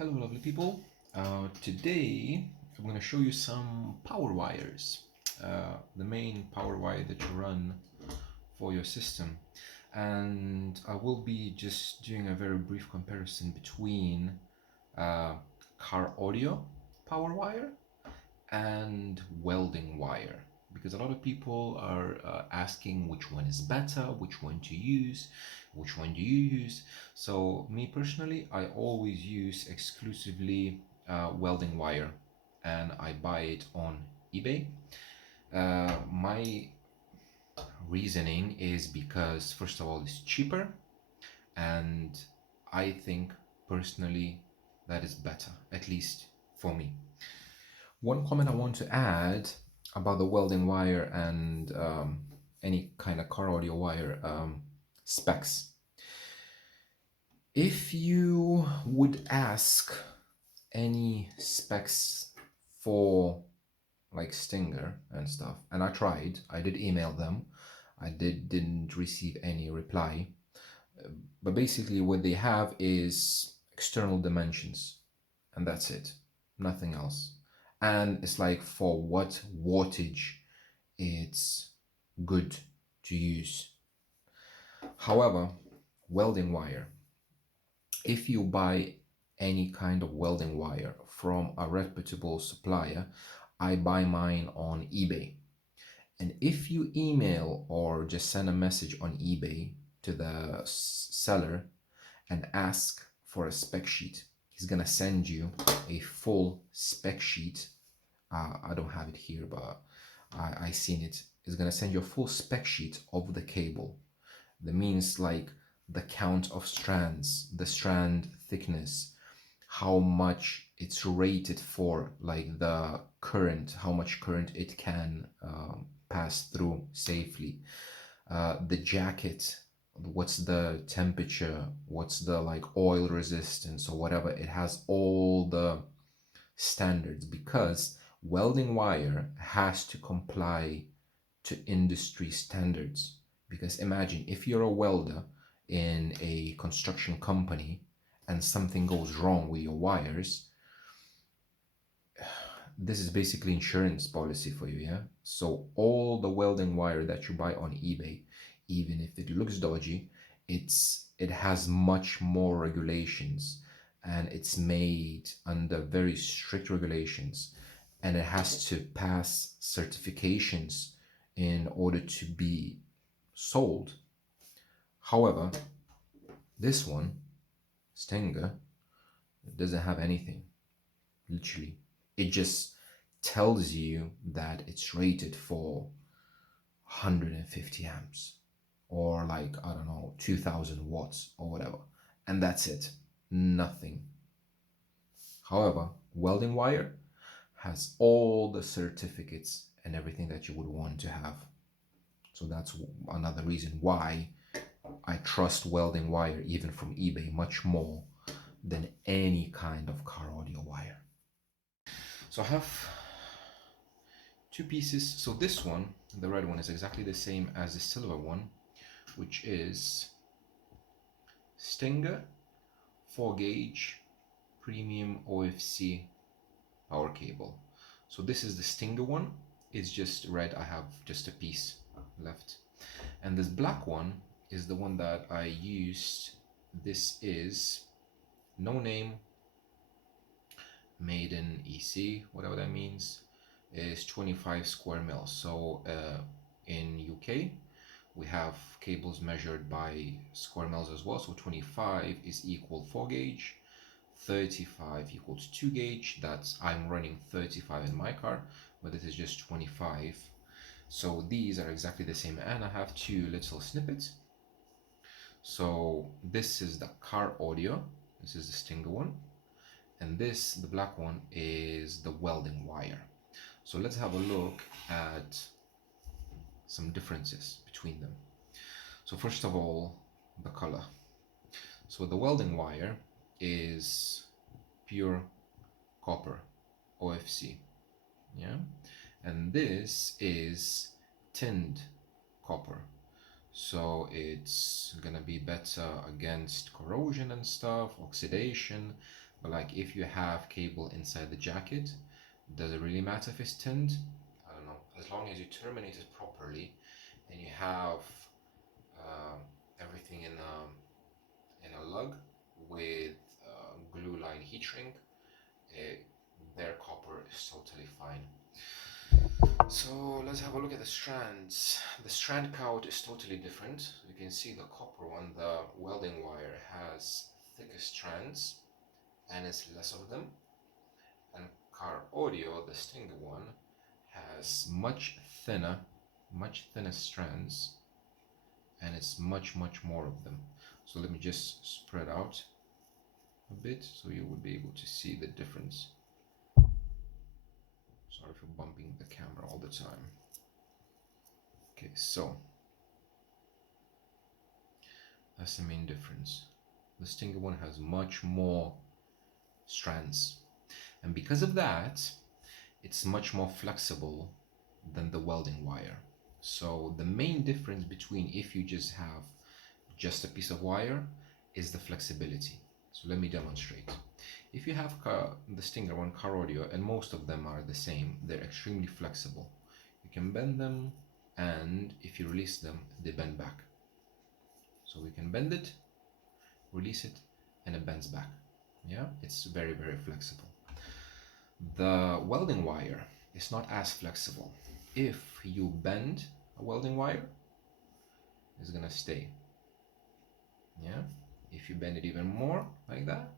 Hello lovely people. Today I'm going to show you some power wires, the main power wire that you run for your system, and I will be just doing a very brief comparison between car audio power wire and welding wire, because a lot of people are asking which one is better, which one to use, which one do you use. So me personally, I always use exclusively welding wire, and I buy it on eBay. My reasoning is because first of all it's cheaper, and I think personally that is better, at least for me. One comment I want to add about the welding wire and any kind of car audio wire specs. If you would ask any specs for like Stinger and stuff, and I did email them, didn't receive any reply. But basically what they have is external dimensions, and that's it, nothing else. And it's like for what wattage it's good to use. However, welding wire, if you buy any kind of welding wire from a reputable supplier, I buy mine on eBay. And if you email or just send a message on eBay to the seller and ask for a spec sheet, he's gonna send you a full spec sheet. I don't have it here, but I seen it. He's gonna send you a full spec sheet of the cable. That means like the count of strands, the strand thickness, how much it's rated for, like the current, how much current it can pass through safely. The jacket, what's the temperature, what's the like oil resistance or whatever. It has all the standards because welding wire has to comply to industry standards. Because imagine if you're a welder in a construction company and something goes wrong with your wires, this is basically insurance policy for you, yeah? So all the welding wire that you buy on eBay, even if it looks dodgy, it has much more regulations, and it's made under very strict regulations, and it has to pass certifications in order to be sold. However, this one, Stinger, doesn't have anything, literally. It just tells you that it's rated for 150 amps or like, I don't know, 2000 watts or whatever. And that's it, nothing. However, welding wire has all the certificates and everything that you would want to have. So that's another reason why I trust welding wire even from eBay much more than any kind of car audio wire. So I have two pieces. So this one, the red one, is exactly the same as the silver one, which is Stinger 4 gauge premium OFC power cable. So this is the Stinger one. It's just red. I have just a piece left. And this black one is the one that I used. This is no name, made in EC, whatever that means, is 25 square mils. So in UK we have cables measured by square mils as well. So 25 is equal 4 gauge, 35 equals 2 gauge. That's, I'm running 35 in my car, but this is just 25. So these are exactly the same, and I have two little snippets. So this is the car audio, this is the Stinger one, and this, the black one, is the welding wire. So let's have a look at some differences between them. So first of all, the color. So the welding wire is pure copper, OFC, yeah, and this is tinned copper. So it's gonna be better against corrosion and stuff, oxidation, But like if you have cable inside the jacket, does it really matter if it's tinned? I don't know. As long as you terminate it properly and you have everything in a lug with glue line heat shrink, their copper is totally fine. So let's have a look at the strands. The strand count is totally different. You can see the copper one, the welding wire, has thicker strands and it's less of them. And car audio, the Stinger one, has much thinner strands and it's much more of them. So let me just spread out a bit so you would be able to see the difference. Sorry for bumping the camera all the time. Okay, so that's the main difference. The Stinger one has much more strands, and because of that, it's much more flexible than the welding wire. So the main difference between if you just have just a piece of wire is the flexibility. So let me demonstrate. If you have the Stinger one, car audio, and most of them are the same, they're extremely flexible. You can bend them, and if you release them, they bend back. So we can bend it, release it, and it bends back. Yeah, it's very flexible. The welding wire is not as flexible. If you bend a welding wire, it's gonna stay. Yeah, if you bend it even more like that,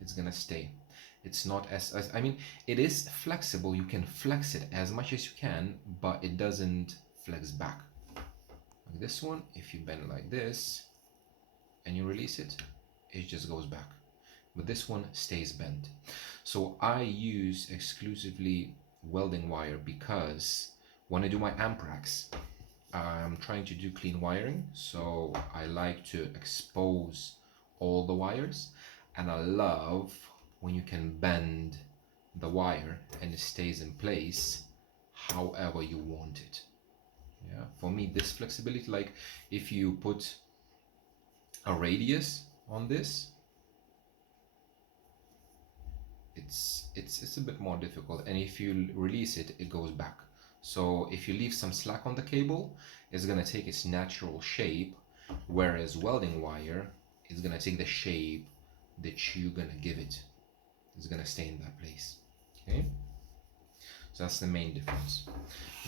it's gonna stay. It's not as I mean, it is flexible. You can flex it as much as you can, but it doesn't flex back. Like this one, if you bend like this and you release it, it just goes back. But this one stays bent. So I use exclusively welding wire because when I do my amp racks, I'm trying to do clean wiring, so I like to expose all the wires, and I love when you can bend the wire and it stays in place however you want it. Yeah, for me, this flexibility, like if you put a radius on this, it's a bit more difficult, and if you release it, it goes back. So if you leave some slack on the cable, it's gonna take its natural shape, whereas welding wire is gonna take the shape that you're gonna give it. It's gonna stay in that place. Okay, so that's the main difference.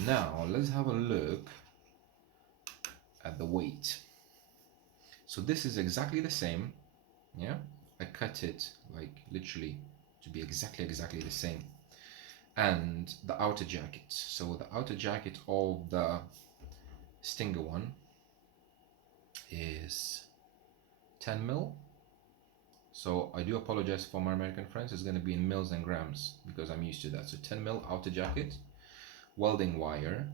Now let's have a look at the weight. So this is exactly the same. Yeah, I cut it like literally to be exactly the same. And the outer jacket. So the outer jacket of the Stinger one is 10 mil. So I do apologize for my American friends. It's going to be in mils and grams because I'm used to that. So 10 mil outer jacket. Welding wire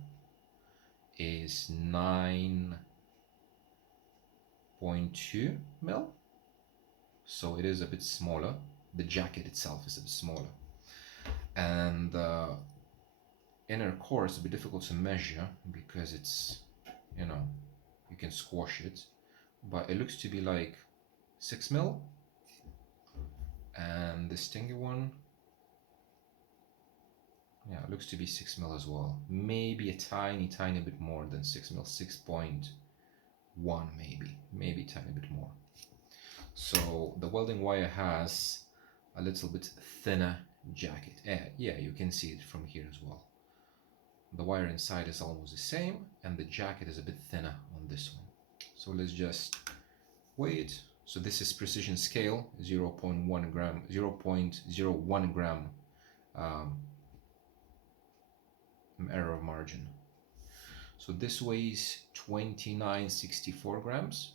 is 9.2 mil. So it is a bit smaller. The jacket itself is a bit smaller. And the inner core is a bit difficult to measure because it's, you know, you can squash it, but it looks to be like 6 mil. And the Stinger one, yeah, it looks to be 6 mil as well. Maybe a tiny bit more than 6 mil, 6.1 maybe a tiny bit more. So the welding wire has a little bit thinner jacket. Yeah, you can see it from here as well. The wire inside is almost the same, and the jacket is a bit thinner on this one. So let's just weigh it. So this is precision scale, 0.1 gram, 0.01 gram error of margin. So this weighs 2964 grams.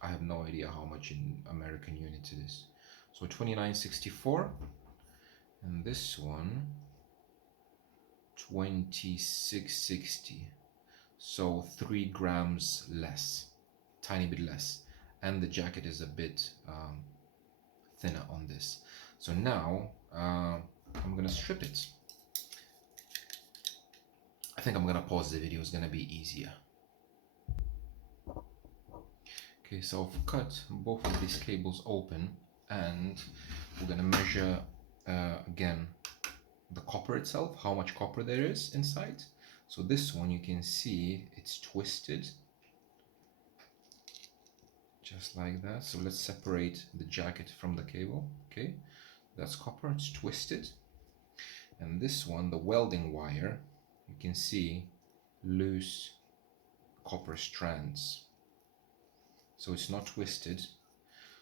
I have no idea how much in American units it is. So 2964, and this one 2660. So 3 grams less, tiny bit less, and the jacket is a bit thinner on this. So now I'm gonna strip it. I think I'm gonna pause the video, it's gonna be easier. Okay, so I've cut both of these cables open, and we're gonna measure again the copper itself, how much copper there is inside. So this one, you can see it's twisted just like that. So let's separate the jacket from the cable. Okay, that's copper, it's twisted. And this one, the welding wire, you can see loose copper strands. So it's not twisted.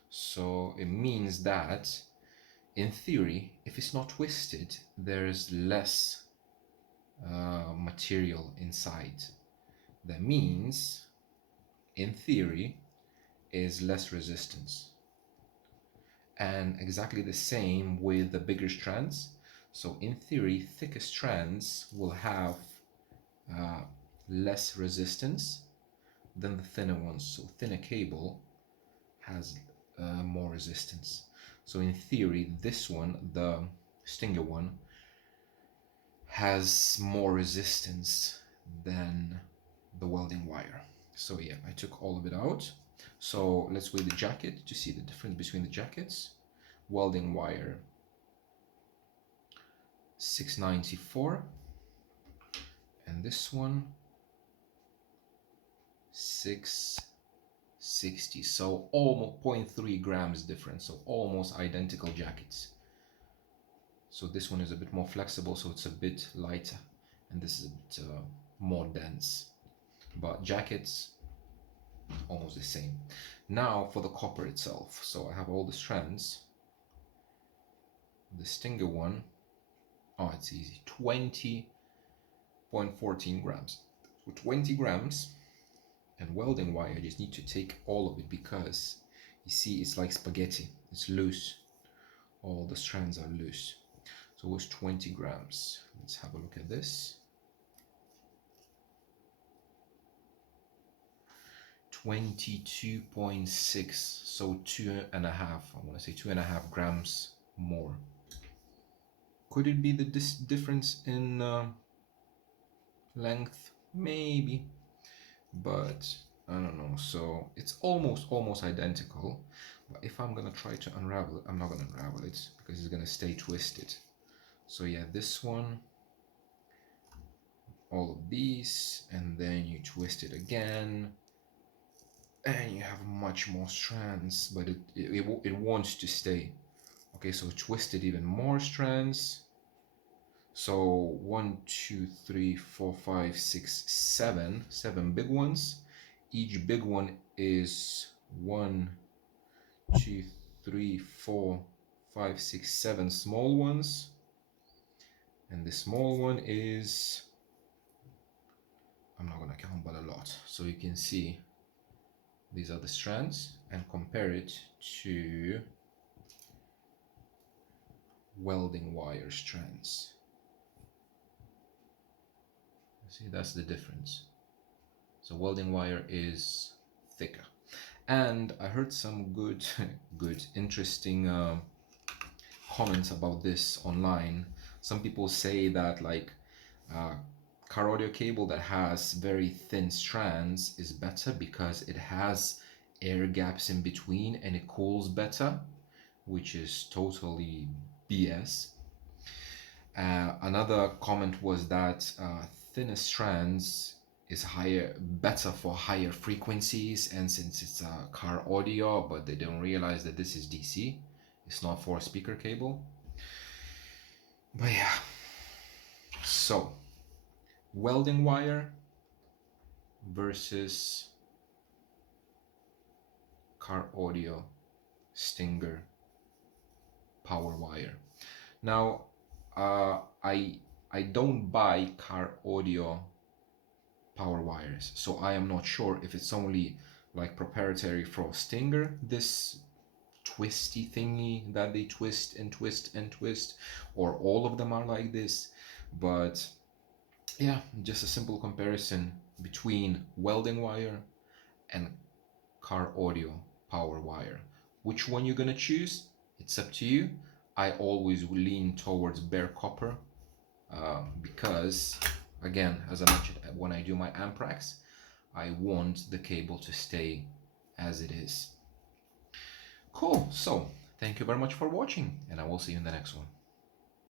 So it means that in theory, if it's not twisted, there's less material inside. That means, in theory, is less resistance. And exactly the same with the bigger strands. So in theory, thicker strands will have less resistance than the thinner ones. So thinner cable has more resistance. So in theory, this one, the Stinger one, has more resistance than the welding wire. So yeah, I took all of it out. So let's weigh the jacket to see the difference between the jackets. Welding wire 694, and this one 660. So almost 0.3 grams difference. So almost identical jackets. So this one is a bit more flexible, so it's a bit lighter, and this is a bit more dense. But jackets almost the same. Now for the copper itself. So I have all the strands. The Stinger one, oh, it's easy, 20.14 grams. So 20 grams, and welding wire, I just need to take all of it because you see it's like spaghetti, it's loose. All the strands are loose. So it was 20 grams. Let's have a look at this. 22.6, so 2.5, I want to say 2.5 grams more. Could it be the difference in length? Maybe, but I don't know. So it's almost identical, but if I'm gonna try to unravel it, I'm not gonna unravel it because it's gonna stay twisted. So yeah, this one, all of these, and then you twist it again, and you have much more strands, but it wants to stay. Okay, so twist it even more strands. So 1, 2, 3, 4, 5, 6, 7, 7 big ones. Each big one is 1, 2, 3, 4, 5, 6, 7 small ones. And the small one is, I'm not gonna count, but a lot. So you can see these are the strands, and compare it to welding wire strands. See, that's the difference. So welding wire is thicker. And I heard some good, interesting comments about this online. Some people say that like car audio cable that has very thin strands is better because it has air gaps in between and it cools better, which is totally BS. Another comment was that thinner strands is better for higher frequencies, and since it's a car audio, but they don't realize that this is DC, it's not for a speaker cable. But yeah, so welding wire versus car audio Stinger power wire. Now I don't buy car audio power wires, so I am not sure if it's only like proprietary for Stinger, this twisty thingy that they twist and twist and twist, or all of them are like this. But yeah, just a simple comparison between welding wire and car audio power wire. Which one you're gonna choose, it's up to you. I always lean towards bare copper because, again, as I mentioned, when I do my amp racks, I want the cable to stay as it is. Cool. So Thank you very much for watching, and I will see you in the next one.